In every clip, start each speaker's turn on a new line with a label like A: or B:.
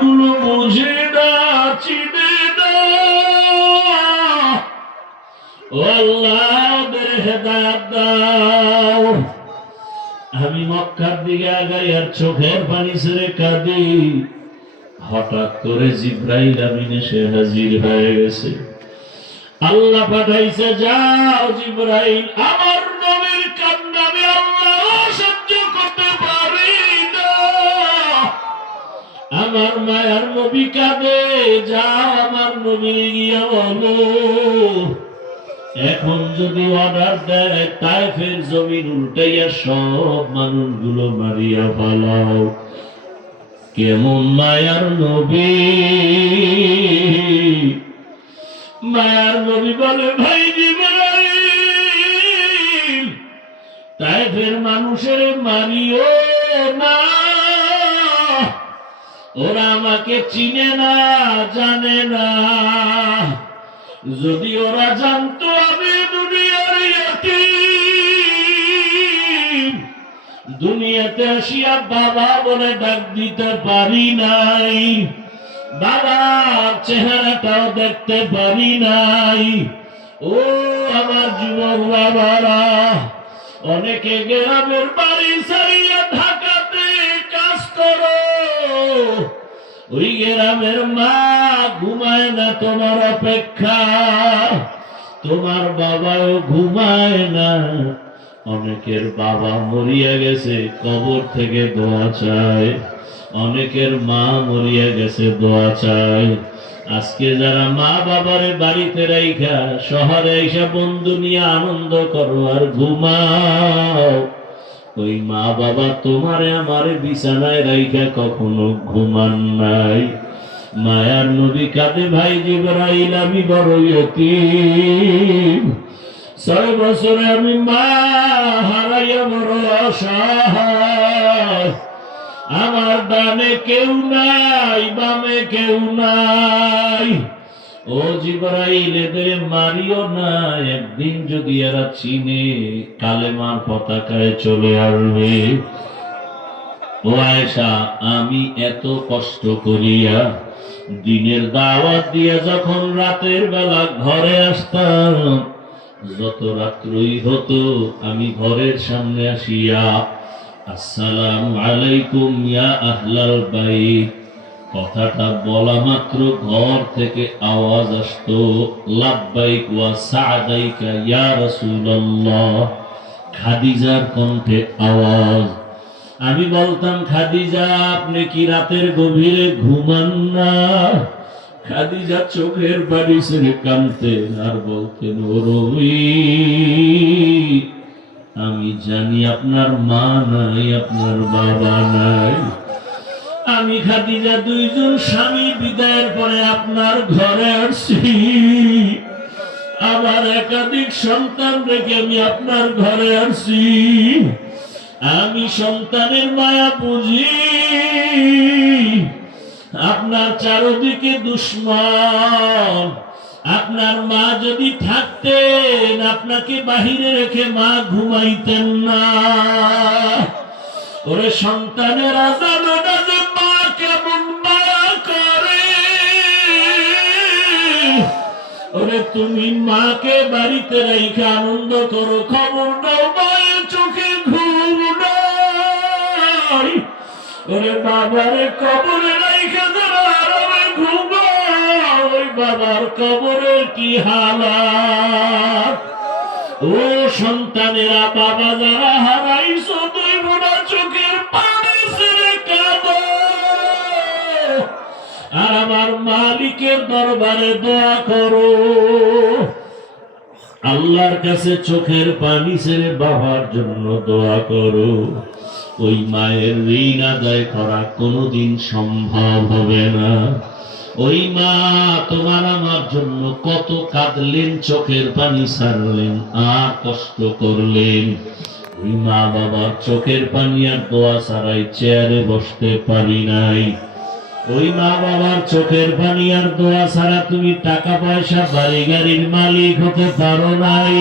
A: ভুল বুঝে না আমি মক্কার দিকে আগাই আর চোখের পানি ছেড়ে কাঁদি। হঠাৎ করে জিব্রাইল আমিন এসে হাজির হয়ে গেছে। আল্লাহ পাঠাইছে, যাও জিব্রাইল, আমার আমার মায়ার নবী কাঁদে যাও আমার নবী গিয়া বলো। এখন যদি অর্ডার দেয় তাই ফের জমিন উল্টাইয়া সব মানুষগুলো মারিয়া ফেলাও। কেমন মায়ার নবী? মায়ার নবী বলে, ভাই তাই ফের মানুষের মারিও না। ওরা আমাকে চিনে না, জানে না। যদি ওরা জানতো আমি দুনিয়ার দুনিয়াতে আসিয়া বাবা বলে ডাক দিতে পারি নাই। বাবার চেহারাটাও দেখতে পারি নাই। ও আমার যুবক বাবারা, অনেকে গ্রামের বাড়ি ওই গ্রামের মা ঘুমায় না তোমার অপেক্ষা। তোমার বাবাও ঘুমায় না। অনেকের বাবা মরিয়া গেছে, কবর থেকে দোয়া চায়। অনেকের মা মরিয়া গেছে, দোয়া চায়। আজকে যারা মা বাবারে বাড়িতে রাইখা, শহরে এসে বন্ধু নিয়ে আনন্দ করো আর ঘুমাও। ওই মা বাবা তোমারে আমারে বিছানায় রাইখা কখনো ঘুমান নাই। মায়ার নবী কাঁদে, ভাই জিবরাইল, আমি বড় ইয়তীম। ছয় বছরে আমি মা হারাইয়া বড় অসহায়। আমার ডানে কেউ নাই, বামে কেউ নাই। ও জিবরাইল, এদের মারিও না। একদিন যদি এরা চিনে, কালেমার পতাকায় চলে আসবে। ও আয়েশা, আমি এত কষ্ট করিয়া দিনের দাওয়াত দিয়া যখন রাতের বেলা ঘরে আসতাম, যত রাত্রই হতো, আমি ঘরের সামনে আসিয়া, আসসালামু আলাইকুম ইয়া আহলাল বাইত। কথাটা বলা মাত্র, ঘর থেকে আওয়াজ আসতো, লাব্বাইক ওয়া সাদাইকা ইয়া রাসূলুল্লাহ। খাদিজার কণ্ঠে আওয়াজ। আমি বলতাম, খাদিজা, আপনি কি রাতের গভীরে ঘুমান না? খাদিজা চোখের বাড়ি ছেড়ে কানতেন আর বলতেন ও রবি আমি জানি আপনার মা নাই, আপনার বাবা নাই। আমি খাদিজা দুইজন স্বামী বিদায়ের পরে আপনার ঘরে আসছি। আবার একাধিক সন্তান রেখে আমি আপনার ঘরে আসছি। আমি সন্তানের মায়া বুঝি। আপনার চারদিকে দুশ্মন। আপনার মা যদি থাকতেন, আপনাকে বাহিরে রেখে মা ঘুমাইতেন না। ওরে সন্তানের আজানোটা তুমি মাকে বাড়িতে রেখে আনন্দ করো, খবর চোখে ঘুম ওরে বাবারে কবরে রেখে বাবার কবরে কি হালাত? ও সন্তানেরা, বাবা যারা হারাইছো আমার মালিকের দরবারে দোয়া করো। আল্লাহর কাছে চোখের পানি ছেড়ে বাবার জন্য দোয়া করো। ওই মায়ের ঋণ আদায় করা কোনোদিন সম্ভব হবে না। ওই মা, তোমার আমার জন্য কত কাঁদলেন, চোখের পানি ছাড়লেন, আর কষ্ট করলেন। ওই মা বাবার চোখের পানি আর দোয়া ছাড়াই চেয়ারে বসতে পারি নাই। ওই মা বাবার চোখের পানি আর দোয়া ছাড়া তুমি টাকা পয়সা, বাড়ি গাড়ির মালিক হতে পারো নাই।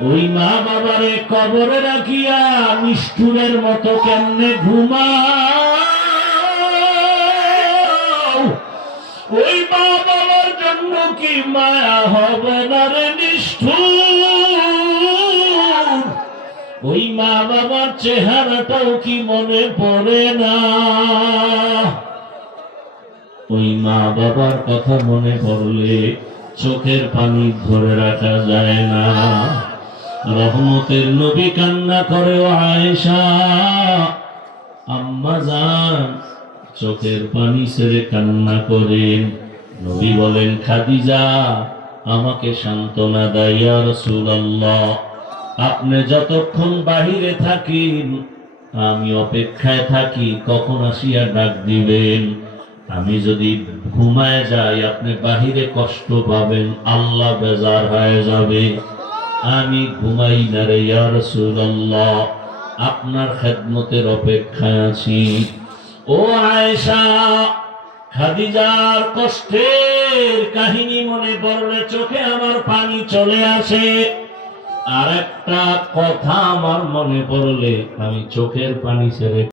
A: ওই মা বাবারে কবরে রাখিয়া নিষ্ঠুরের মতো কেমনে ঘুমা ওই মা বাবার জন্য কি মায়া হবে না রে নিষ্ঠুর? ওই মা বাবার চেহারাটাও কি মনে পড়ে না? ওই মা বাবার কথা মনে পড়লে চোখের পানি ধরে রাখা যায় না। রহমতের নবী কান্না করে আয়েশা, আম্মা যান। চোখের পানি ছেড়ে কান্না করেন নবী বলেন, খাদিজা, আমাকে সান্ত্বনা দাইয়া রসুল্লাহ আপনি যতক্ষণ বাহিরে থাকেন, আমি অপেক্ষায় থাকি, কখন আসিয়া ডাক দিবেন? আমি যদি ঘুমায় যাই, আপনি বাহিরে কষ্ট পাবেন, আল্লাহ বেজার হয়ে যাবে। আমি ঘুমাই না রে, ইয়া রাসূলুল্লাহ, আপনার খেদমতের অপেক্ষায় আছি। ও আয়েশা, খাদিজার কষ্টের কাহিনী মনে পড়লে চোখে আমার পানি চলে আসে। আর একটা কথা আমার মনে পড়লে আমি চোখের পানি ছেড়ে